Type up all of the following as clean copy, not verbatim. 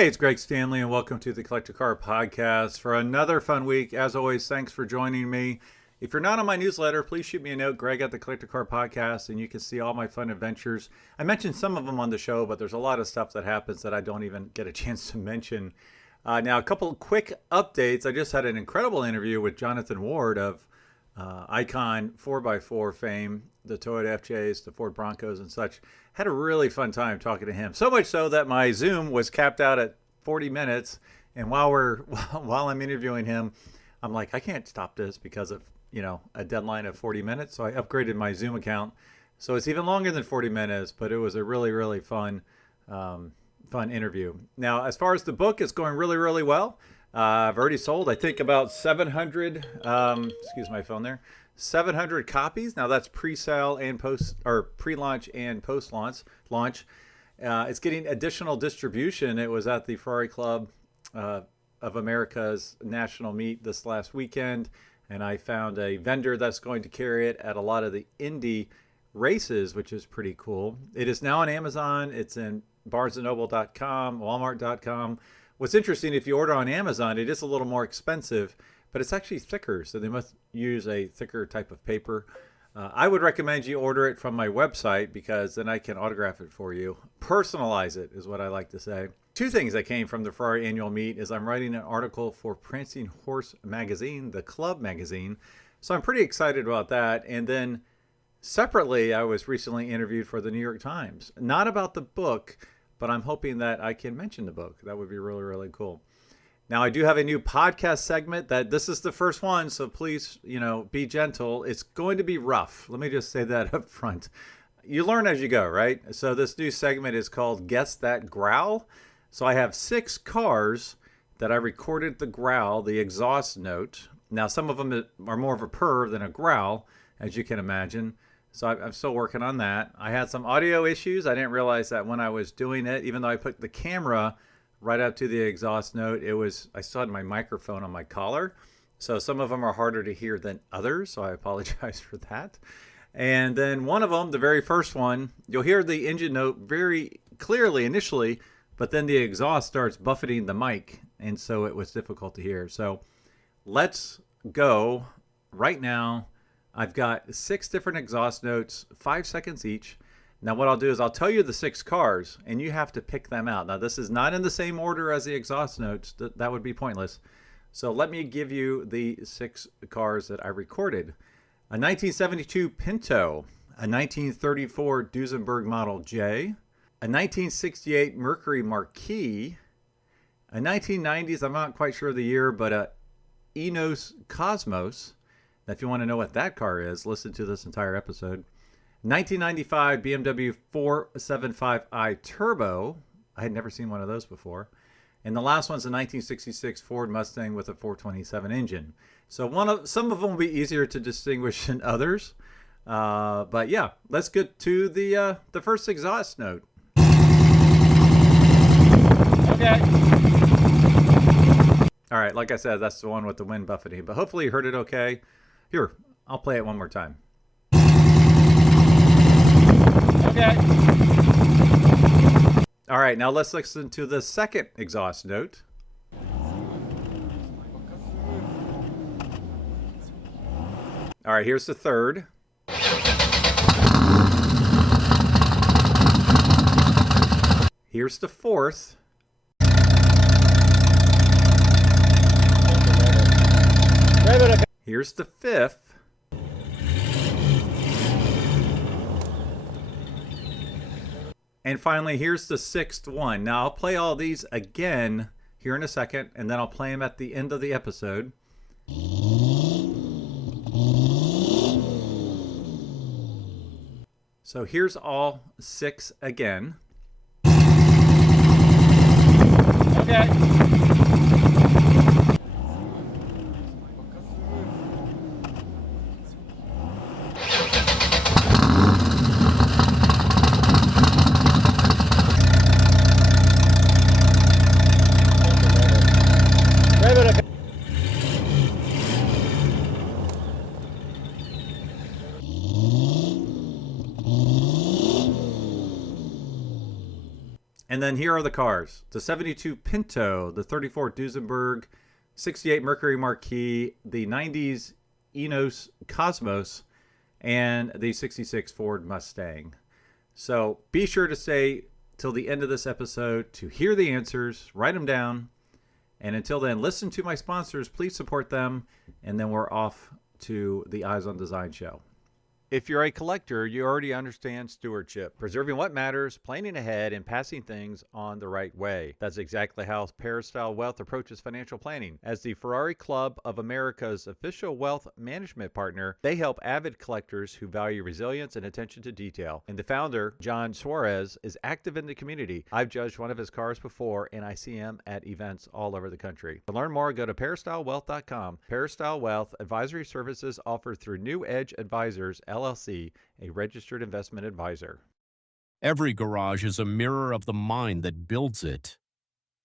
Hey, it's Greg Stanley, and welcome to the Collector Car Podcast for another fun week. As always, thanks for joining me. If you're not on my newsletter, please shoot me a note, Greg at the Collector Car Podcast, and you can see all my fun adventures. I mentioned some of them on the show, but there's a lot of stuff that happens that I don't even get a chance to mention. Now, a couple of quick updates. I just had an incredible interview with Jonathan Ward of Icon 4x4 fame, the Toyota FJs, the Ford Broncos, and such. Had a really fun time talking to him. So much so that my Zoom was capped out at 40 minutes. And while I'm interviewing him, I'm like, I can't stop this because of, a deadline of 40 minutes. So I upgraded my Zoom account. So it's even longer than 40 minutes, but it was a really, really fun interview. Now, as far as the book, it's going really, really well. I've already sold, I think, about 700, excuse my phone there, 700 copies. Now that's pre-sale and pre-launch and post-launch. It's getting additional distribution. It was at the Ferrari Club of America's national meet this last weekend, and I found a vendor that's going to carry it at a lot of the Indy races, which is pretty cool. It is now on Amazon. It's in BarnesandNoble.com, Walmart.com. What's interesting, if you order on Amazon, it is a little more expensive, but it's actually thicker, so they must use a thicker type of paper. I would recommend you order it from my website because then I can autograph it for you. Personalize it is what I like to say. Two things that came from the Ferrari annual meet is I'm writing an article for Prancing Horse magazine, the club magazine. So I'm pretty excited about that. And then separately, I was recently interviewed for the New York Times. Not about the book, but I'm hoping that I can mention the book. That would be really, really cool. Now, I do have a new podcast segment that this is the first one, so please, be gentle. It's going to be rough. Let me just say that up front. You learn as you go, right? So this new segment is called Guess That Growl. So I have 6 cars that I recorded the growl, the exhaust note. Now, some of them are more of a purr than a growl, as you can imagine. So I'm still working on that. I had some audio issues. I didn't realize that when I was doing it, even though I put the camera right up to the exhaust note, I still had my microphone on my collar. So some of them are harder to hear than others. So I apologize for that. And then one of them, the very first one, you'll hear the engine note very clearly initially, but then the exhaust starts buffeting the mic. And so it was difficult to hear. So let's go right now. I've got 6 different exhaust notes, 5 seconds each. Now what I'll do is I'll tell you the 6 cars and you have to pick them out. Now this is not in the same order as the exhaust notes. That would be pointless. So let me give you the 6 cars that I recorded. A 1972 Pinto, a 1934 Duesenberg Model J, a 1968 Mercury Marquis, a 1990s, I'm not quite sure of the year, but a Eunos Cosmos. Now, if you want to know what that car is, listen to this entire episode. 1995 BMW 475i Turbo. I had never seen one of those before. And the last one's a 1966 Ford Mustang with a 427 engine. So some of them will be easier to distinguish than others. But yeah, let's get to the first exhaust note. Okay. All right, like I said, that's the one with the wind buffeting. But hopefully you heard it okay. Here, I'll play it one more time. Okay. All right, now let's listen to the second exhaust note. All right, here's the third. Here's the fourth. Here's the fifth. And finally, here's the 6th one. Now, I'll play all these again here in a second, and then I'll play them at the end of the episode. So here's all 6 again. Okay. And then here are the cars. The 72 Pinto, the 34 Duesenberg, 68 Mercury Marquis, the 90s Eunos Cosmos, and the 66 Ford Mustang. So be sure to stay till the end of this episode to hear the answers, write them down, and until then, listen to my sponsors. Please support them, and then we're off to the EyesOn Design show. If you're a collector, you already understand stewardship, preserving what matters, planning ahead, and passing things on the right way. That's exactly how Peristyle Wealth approaches financial planning. As the Ferrari Club of America's official wealth management partner, they help avid collectors who value resilience and attention to detail. And the founder, John Suarez, is active in the community. I've judged one of his cars before, and I see him at events all over the country. To learn more, go to peristylewealth.com. Peristyle Wealth advisory services offered through New Edge Advisors, LLC, a registered investment advisor. Every garage is a mirror of the mind that builds it.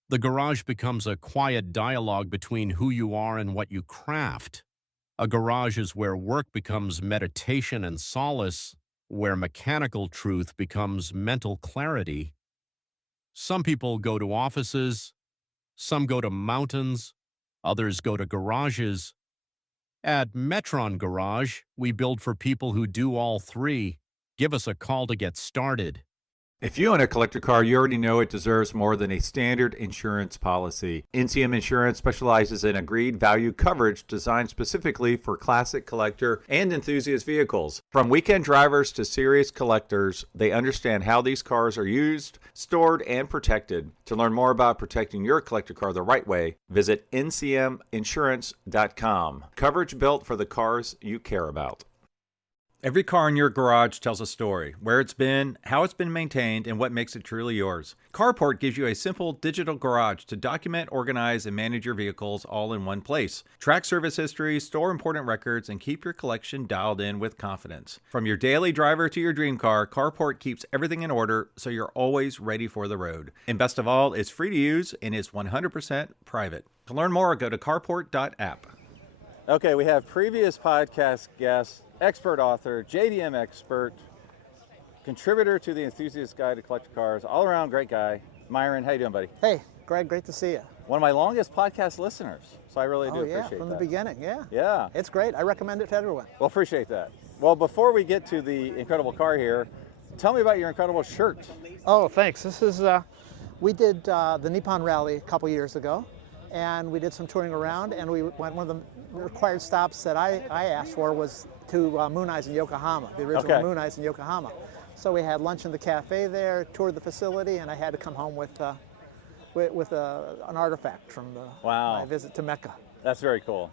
The garage becomes a quiet dialogue between who you are and what you craft. A garage is where work becomes meditation and solace, where mechanical truth becomes mental clarity. Some people go to offices, some go to mountains, others go to garages. At Metron Garage, we build for people who do all three. Give us a call to get started. If you own a collector car, you already know it deserves more than a standard insurance policy. NCM Insurance specializes in agreed value coverage designed specifically for classic, collector, and enthusiast vehicles. From weekend drivers to serious collectors, they understand how these cars are used, stored, and protected. To learn more about protecting your collector car the right way, visit ncminsurance.com. Coverage built for the cars you care about. Every car in your garage tells a story, where it's been, how it's been maintained, and what makes it truly yours. Carport gives you a simple digital garage to document, organize, and manage your vehicles all in one place. Track service history, store important records, and keep your collection dialed in with confidence. From your daily driver to your dream car, Carport keeps everything in order so you're always ready for the road. And best of all, it's free to use and is 100% private. To learn more, go to carport.app. Okay, we have previous podcast guests, expert author, JDM expert, contributor to the Enthusiast Guide to Collector Cars, all-around great guy, Myron. How you doing, buddy? Hey, Greg, great to see you. One of my longest podcast listeners, so I really do appreciate that. From the beginning, yeah. Yeah. It's great. I recommend it to everyone. Well, appreciate that. Well, before we get to the incredible car here, tell me about your incredible shirt. Oh, thanks. This is, we did the Nippon Rally a couple years ago, and we did some touring around, and we went, one of the required stops that I asked for was to Moon Eyes in Yokohama, the original Moon Eyes in Yokohama. So we had lunch in the cafe there, toured the facility, and I had to come home with an artifact from my visit to Mecca. That's very cool.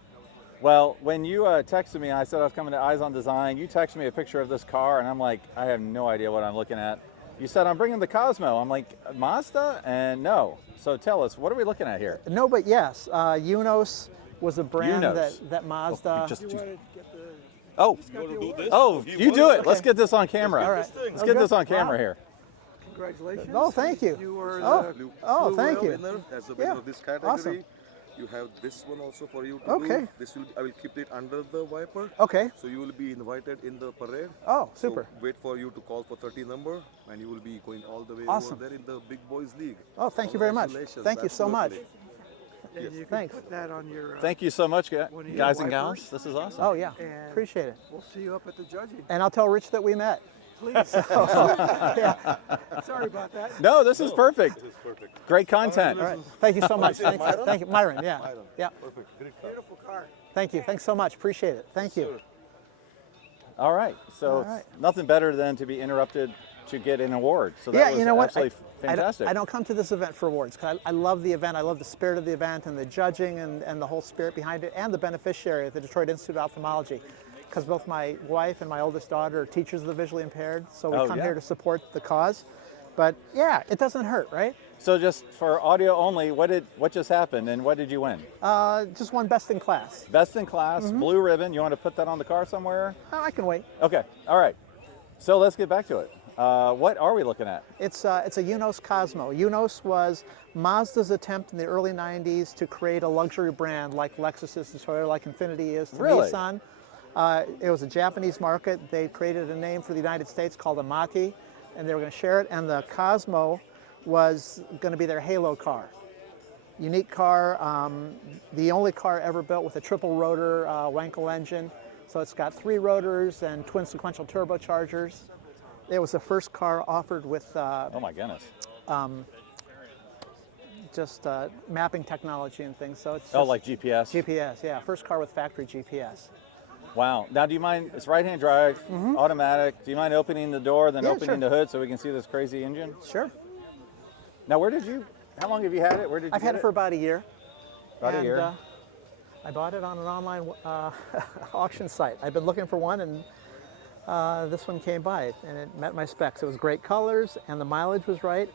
Well, when you texted me and I said I was coming to EyesOn Design, you texted me a picture of this car, and I'm like, I have no idea what I'm looking at. You said, I'm bringing the Cosmo. I'm like, Mazda? And no. So tell us, what are we looking at here? No, but yes. Eunos was a brand that Mazda... Oh, you do it. Okay. Let's get this on camera. All right. Let's get this on camera here. Congratulations. Oh, thank you. You were the thank you. Winner as the winner of this category. Awesome. You have this one also for you to do. This will, I will keep it under the wiper. Okay. So you will be invited in the parade. Oh, super. So wait for you to call for 30 number, and you will be going all the way awesome. over there in the Big Boys League. Oh, thank you very much. Thank you so much. And you can Thanks. put that on your, thank you so much, guys and gals. This is awesome. Oh, yeah. And appreciate it. We'll see you up at the judging. And I'll tell Rich that we met. Please. Yeah. Sorry about that. No, this is perfect. This is perfect. Great content. All right. Thank you so much. Thank you. Myron, yeah. Myron. Yeah. Perfect. Great car. Beautiful car. Thank you. Thanks so much. Appreciate it. Thank you. All right. So it's nothing better than to be interrupted to get an award. So that was you know what? absolutely fantastic. I don't come to this event for awards because I love the event. I love the spirit of the event and the judging and the whole spirit behind it, and the beneficiary at the Detroit Institute of Ophthalmology. Because both my wife and my oldest daughter are teachers of the visually impaired, so we come here to support the cause. But yeah, it doesn't hurt, right? So just for audio only, what just happened and what did you win? Just won Best in Class. Best in Class, blue ribbon. You want to put that on the car somewhere? Oh, I can wait. Okay, all right. So let's get back to it. What are we looking at? It's a Eunos Cosmo. Eunos was Mazda's attempt in the early 90s to create a luxury brand like Lexus is to Toyota, like Infiniti is to Nissan. It was a Japanese market. They created a name for the United States called Amati, and they were going to share it. And the Cosmo was going to be their halo car. Unique car, the only car ever built with a triple rotor Wankel engine. So it's got 3 rotors and twin sequential turbochargers. It was the first car offered with Oh my goodness. just mapping technology and things. So it's Oh, just like GPS? GPS, yeah. First car with factory GPS. Wow. Now, do you mind, it's right-hand drive, automatic. Do you mind opening the door, then Yeah, opening sure. the hood so we can see this crazy engine? Sure. Now, how long have you had it? Where did you I've had it for about a year. About a year. I bought it on an online auction site. I've been looking for one, and this one came by, and it met my specs. It was great colors, and the mileage was right,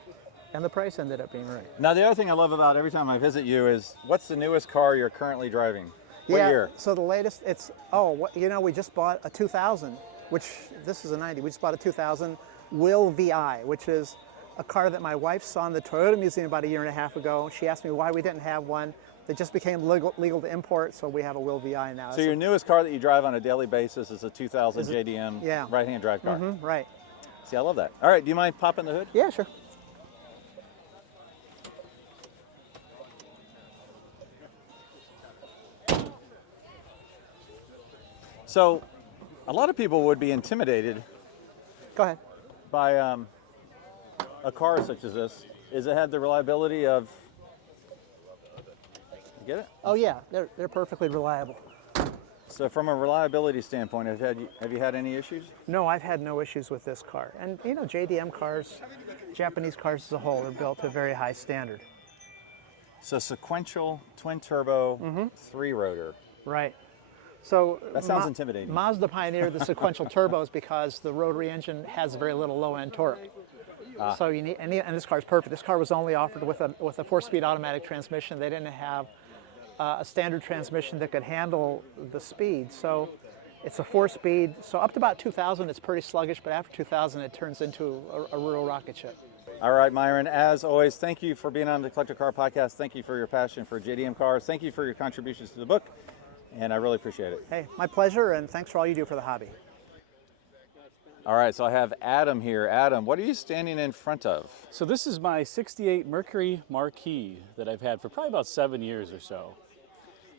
and the price ended up being right. Now, the other thing I love about every time I visit you is, what's the newest car you're currently driving? What year? So the latest, we just bought a 2000, which this is a 90. We just bought a 2000 Will VI, which is a car that my wife saw in the Toyota Museum about a year and a half ago. She asked me why we didn't have one. They just became legal to import, so we have a Will VI now. So your newest car that you drive on a daily basis is a 2000 JDM yeah. right-hand drive car. Right. See, I love that. All right, do you mind popping the hood? Yeah, sure. So a lot of people would be intimidated Go ahead. by a car such as this. Is it had the reliability of, you get it? Oh yeah, they're perfectly reliable. So from a reliability standpoint, have you had any issues? No, I've had no issues with this car. And you know, JDM cars, Japanese cars as a whole, are built to a very high standard. So sequential, twin turbo, 3-rotor. Right. So That sounds intimidating. Mazda pioneered the sequential turbos because the rotary engine has very little low-end torque. So you need, and this car is perfect. This car was only offered with a 4-speed automatic transmission. They didn't have a standard transmission that could handle the speed. So it's a 4-speed. So up to about 2,000, it's pretty sluggish, but after 2,000, it turns into a real rocket ship. All right, Myron, as always, thank you for being on the Collector Car Podcast. Thank you for your passion for JDM cars. Thank you for your contributions to the book, and I really appreciate it. Hey, my pleasure, and thanks for all you do for the hobby. All right, so I have Adam here. Adam, what are you standing in front of? So this is my 68 Mercury Marquis that I've had for probably about 7 years or so.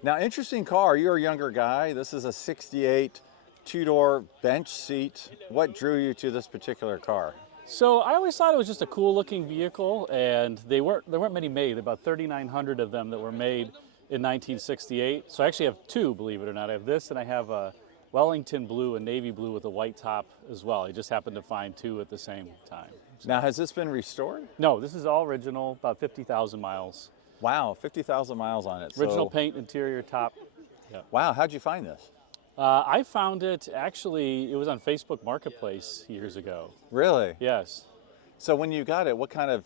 Now, interesting car. You're a younger guy. This is a 68 two-door bench seat. What drew you to this particular car? So I always thought it was just a cool looking vehicle, and there weren't many made, about 3,900 of them that were made in 1968. So I actually have 2, believe it or not. I have this, and I have a Wellington blue and navy blue with a white top as well. I just happened to find 2 at the same time. Now, has this been restored? No, this is all original, about 50,000 miles. Wow, 50,000 miles on it. Original paint, interior, top. Yeah. Wow, how'd you find this? I found it, actually, it was on Facebook Marketplace years ago. Really? Yes. So when you got it, what kind of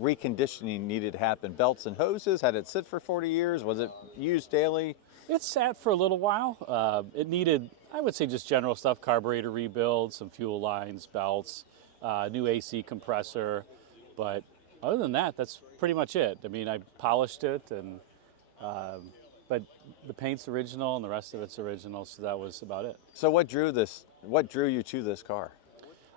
reconditioning needed to happen? Belts and hoses? Had it sit for 40 years? Was it used daily? It sat for a little while. It needed, I would say, just general stuff, carburetor rebuild, some fuel lines, belts, new AC compressor. But other than that, that's pretty much it. I mean, I polished it, and but the paint's original and the rest of it's original, so that was about it. So what drew you to this car?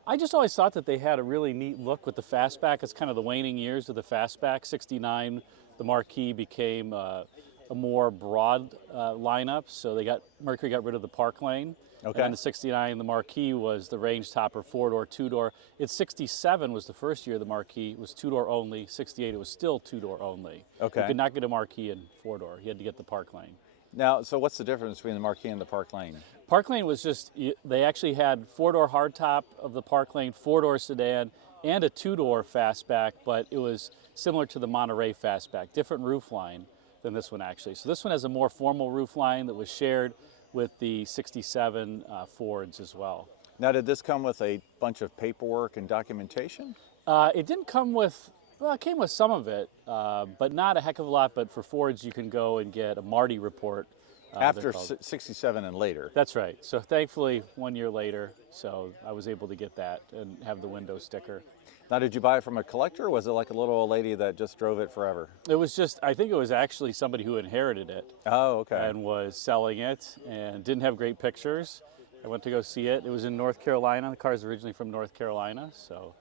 I just always thought that they had a really neat look with the fastback. It's kind of the waning years of the fastback. 69, the Marquis became a more broad lineup, so Mercury got rid of the park lane. Okay. And the 69, the Marquis was the range topper, 4-door, 2-door. It's 67 was the first year the Marquis was 2-door only. 68, it was still 2-door only. Okay. You could not get a Marquis in 4-door. You had to get the park lane. Now, so what's the difference between the Marquis and the Park Lane? Park Lane was just, they actually had 4-door hardtop of the Park Lane, 4-door sedan, and a 2-door fastback, but it was similar to the Monterey fastback, different roof line than this one actually. So this one has a more formal roof line that was shared with the 67 Fords as well. Now, did this come with a bunch of paperwork and documentation? It didn't come with, well, it came with some of it, but not a heck of a lot. But for Fords, you can go and get a Marty report. After 67 and later? That's right. So thankfully, 1 year later, so I was able to get that and have the window sticker. Now, did you buy it from a collector, or was it like a little old lady that just drove it forever? It was just, I think it was actually somebody who inherited it. Oh, okay. And was selling it and didn't have great pictures. I went to go see it. It was in North Carolina. The car's originally from North Carolina, so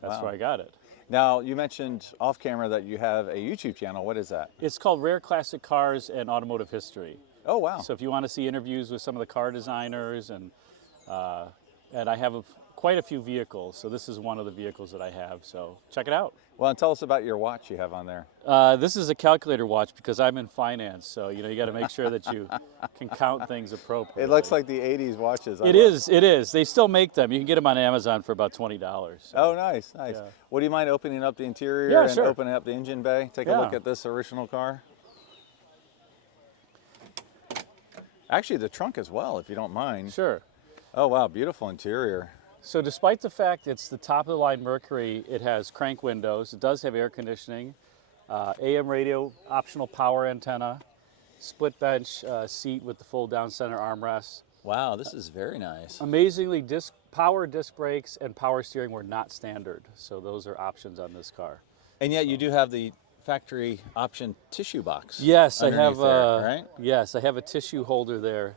that's Wow. where I got it. Now, you mentioned off camera that you have a YouTube channel. What is that? It's called Rare Classic Cars and Automotive History. Oh, wow. So if you want to see interviews with some of the car designers, and I have quite a few vehicles, so this is one of the vehicles that I have, so check it out. Well, and tell us about your watch you have on there. This is a calculator watch because I'm in finance, so you got to make sure that you can count things appropriately. It looks like the 80s watches. It is. They still make them. You can get them on Amazon for about $20. So. Oh, nice. Yeah. Would you mind opening up the interior Yeah, and sure. opening up the engine bay? Take a Yeah. look at this original car. Actually, the trunk as well, if you don't mind. Sure. Oh, wow, beautiful interior. So despite the fact it's the top of the line Mercury, it has crank windows. It does have air conditioning, AM radio, optional power antenna, split bench seat with the fold down center armrest. Wow, this is very nice. Amazingly, power disc brakes and power steering were not standard, so those are options on this car. And yet you do have the factory option tissue box. Yes, I underneath have. there, right? Yes, I have a tissue holder there.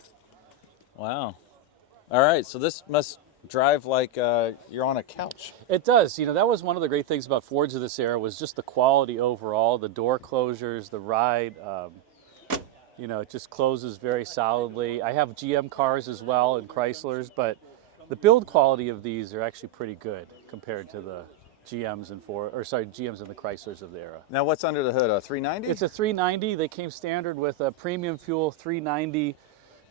Wow. All right, so this must drive like you're on a couch. It does. That was one of the great things about Fords of this era was just the quality overall, the door closures, the ride. It just closes very solidly. I have GM cars as well and Chryslers, but the build quality of these are actually pretty good compared to the GMs and GMs and the Chryslers of the era. Now, what's under the hood? A 390? It's a 390. They came standard with a premium fuel 390.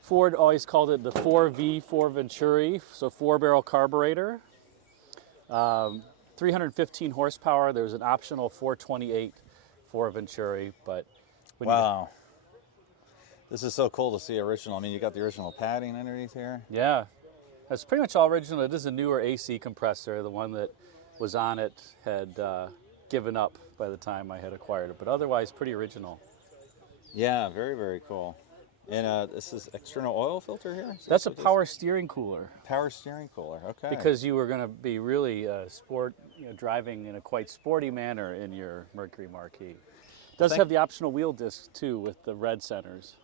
Ford always called it the 4V, 4 Venturi, so 4-barrel carburetor. 315 horsepower. There's an optional 428 for Venturi, but wow. This is so cool to see original. I mean, you got the original padding underneath here. Yeah, that's pretty much all original. It is a newer AC compressor. The one that was on it had given up by the time I had acquired it, but otherwise pretty original. Yeah, very, very cool. And this is external oil filter here? That's a power steering cooler. Power steering cooler, okay. Because you were going to be really driving in a quite sporty manner in your Mercury Marquis. It does have the optional wheel disc too with the red centers.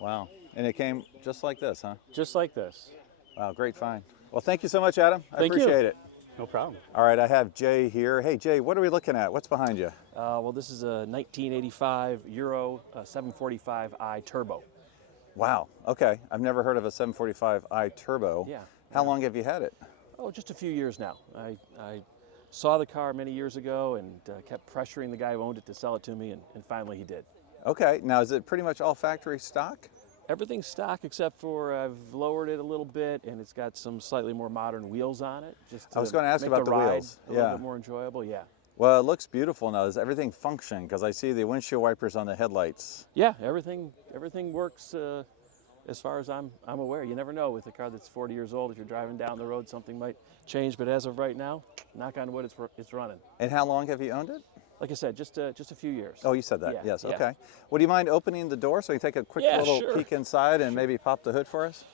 Wow, and it came just like this, huh? Just like this. Wow, great find. Well, thank you so much, Adam. I Thank you. appreciate it. No problem. All right, I have Jay here. Hey, Jay, what are we looking at? What's behind you? Well, this is a 1985 Euro 745i Turbo. Wow, okay. I've never heard of a 745i Turbo. Yeah. How long have you had it? Oh, just a few years now. I saw the car many years ago and kept pressuring the guy who owned it to sell it to me, and finally he did. Okay, now is it pretty much all factory stock? Everything's stock except for I've lowered it a little bit, and it's got some slightly more modern wheels on it. Just I was going to ask make about the ride wheels. a little bit more enjoyable, yeah. Well, it looks beautiful now. Does everything function? Because I see the windshield wipers on the headlights. Yeah, everything works as far as I'm aware. You never know with a car that's 40 years old. If you're driving down the road, something might change. But as of right now, knock on wood, it's running. And how long have you owned it? Like I said, just a few years. Oh, you said that. Yeah, Yes. yeah. Okay. Would you mind opening the door so we can take a quick Yeah, little sure. peek inside and maybe pop the hood for us?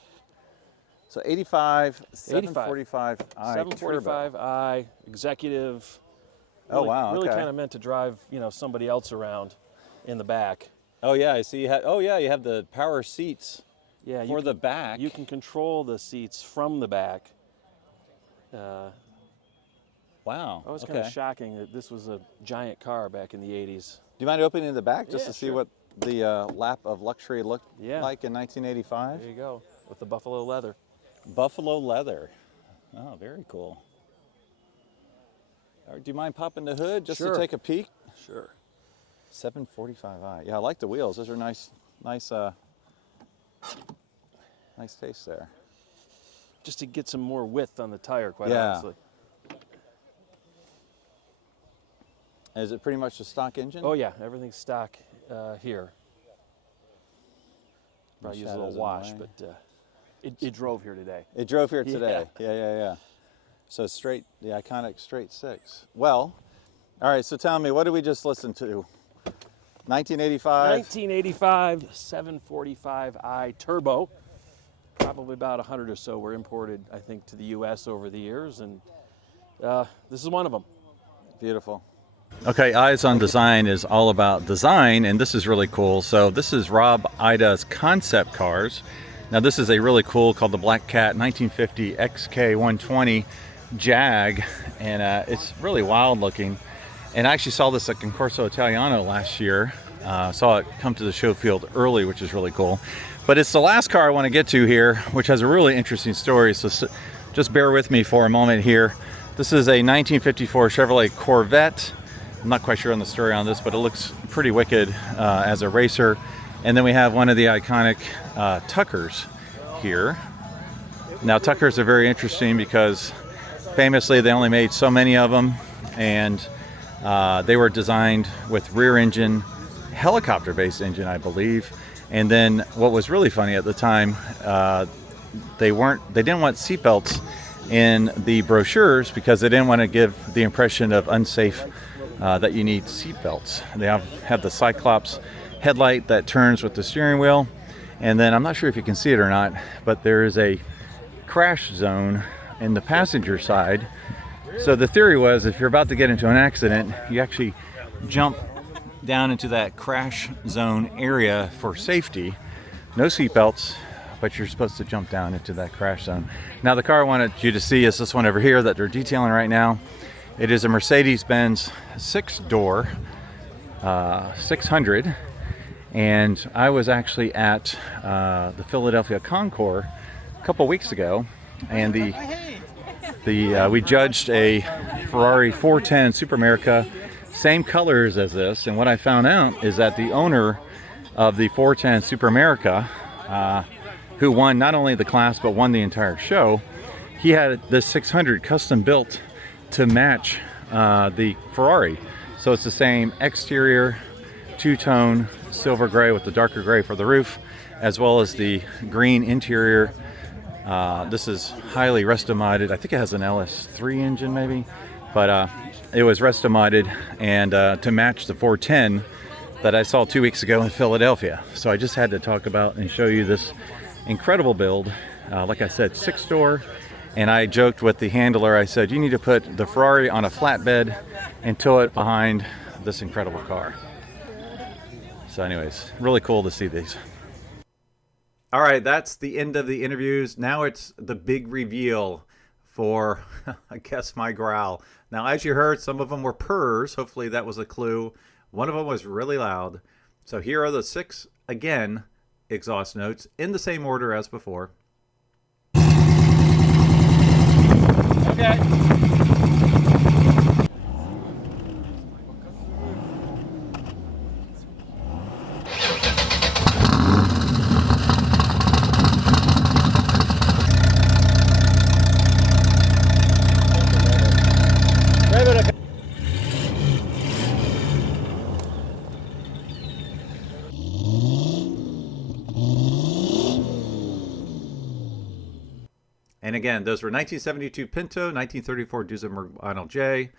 So 85 745i 745i executive. Oh, wow, Really okay. kind of meant to drive somebody else around in the back. Oh yeah, I see. You have the power seats Yeah, for the back. You can control the seats from the back. Wow. It was kind of shocking that this was a giant car back in the 80s. Do you mind opening the back just Yeah, to see sure. what the lap of luxury looked Yeah. like in 1985? There you go, with the buffalo leather. Buffalo leather. Oh, very cool. All right, do you mind popping the hood just Sure. to take a peek? Sure. 745i. Yeah, I like the wheels. Those are nice taste there. Just to get some more width on the tire, quite Yeah. honestly. Is it pretty much a stock engine? Oh yeah, everything's stock here. Probably use a little shadows in the wash, way. but it drove here today. It drove here today. Yeah. So straight, the iconic straight six. Well, all right, so tell me, what did we just listen to? 1985? 1985 745i Turbo. Probably about 100 or so were imported, I think, to the U.S. over the years, and this is one of them. Beautiful. Okay, EyesOn Design is all about design, and this is really cool. So this is Rob Ida's concept cars. Now this is a really cool, called the Black Cat 1950 XK120 Jag, and it's really wild looking. And I actually saw this at Concorso Italiano last year. Saw it come to the show field early, which is really cool. But it's the last car I want to get to here, which has a really interesting story. So just bear with me for a moment here. This is a 1954 Chevrolet Corvette. I'm not quite sure on the story on this, but it looks pretty wicked as a racer. And then we have one of the iconic Tuckers here. Now Tuckers are very interesting because famously they only made so many of them, and they were designed with rear engine, helicopter based engine, I believe. And then what was really funny at the time, they didn't want seatbelts in the brochures because they didn't want to give the impression of unsafe that you need seatbelts. They have the Cyclops headlight that turns with the steering wheel, and then I'm not sure if you can see it or not, but there is a crash zone in the passenger side. So the theory was if you're about to get into an accident, you actually jump down into that crash zone area for safety. No seatbelts, but you're supposed to jump down into that crash zone. Now the car I wanted you to see is this one over here that they're detailing right now. It is a Mercedes-Benz 6-door 600, and I was actually at the Philadelphia Concours a couple weeks ago, and we judged a Ferrari 410 Super America, same colors as this, and what I found out is that the owner of the 410 Super America, who won not only the class but won the entire show, he had this 600 custom built to match the Ferrari. So it's the same exterior, two-tone silver gray with the darker gray for the roof, as well as the green interior. This is highly restomodded. I think it has an LS3 engine maybe, but it was restomodded and to match the 410 that I saw 2 weeks ago in Philadelphia. So I just had to talk about and show you this incredible build. Like I said, 6-door, and I joked with the handler. I said, you need to put the Ferrari on a flatbed and tow it behind this incredible car. So anyways, really cool to see these. All right, that's the end of the interviews. Now it's the big reveal for, I guess, my growl. Now, as you heard, some of them were purrs. Hopefully that was a clue. One of them was really loud. So here are the 6, again, exhaust notes in the same order as before. Okay. And again, those were 1972 Pinto, 1934 Duesenberg Model J,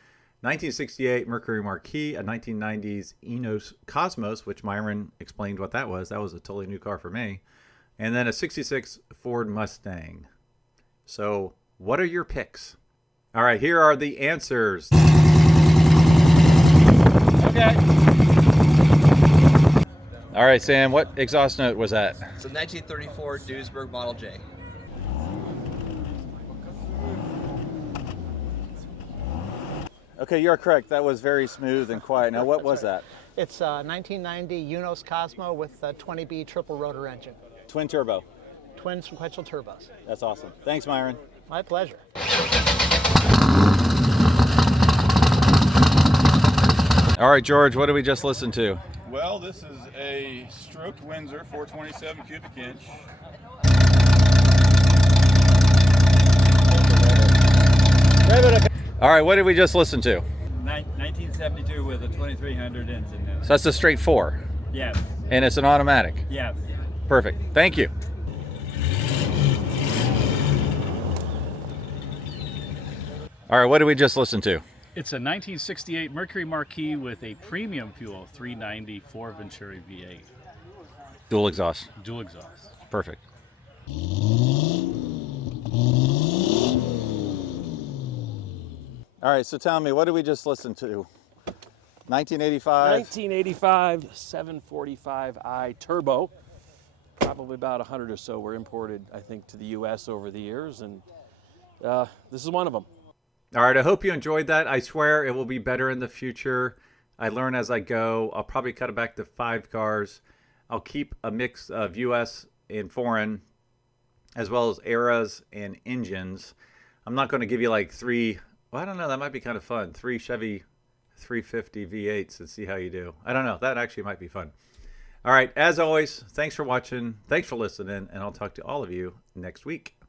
1968 Mercury Marquis, a 1990s Eunos Cosmos, which Myron explained what that was. That was a totally new car for me. And then a 66 Ford Mustang. So what are your picks? All right, here are the answers. Okay. All right, Sam, what exhaust note was that? It's a 1934 Duesenberg Model J. Okay, you're correct. That was very smooth and quiet. Now, what was that? It's a 1990 Eunos Cosmos with a 20B triple rotor engine. Twin turbo. Twin sequential turbos. That's awesome. Thanks, Myron. My pleasure. All right, George, what did we just listen to? Well, this is a stroked Windsor 427 cubic inch. All right, what did we just listen to? 1972 with a 2300 engine. So that's a straight 4. Yes. And it's an automatic. Yes. Perfect. Thank you. All right, what did we just listen to? It's a 1968 Mercury Marquis with a premium fuel 394 Venturi V8. Dual exhaust. Dual exhaust. Perfect. All right, so tell me, what did we just listen to? 1985? 1985 745i Turbo. Probably about 100 or so were imported, I think, to the U.S. over the years, and this is one of them. All right, I hope you enjoyed that. I swear it will be better in the future. I learn as I go. I'll probably cut it back to 5 cars. I'll keep a mix of US and foreign, as well as eras and engines. I'm not going to give you like 3, well, I don't know, that might be kind of fun. 3 Chevy 350 V8s and see how you do. I don't know, that actually might be fun. All right, as always, thanks for watching, thanks for listening, and I'll talk to all of you next week.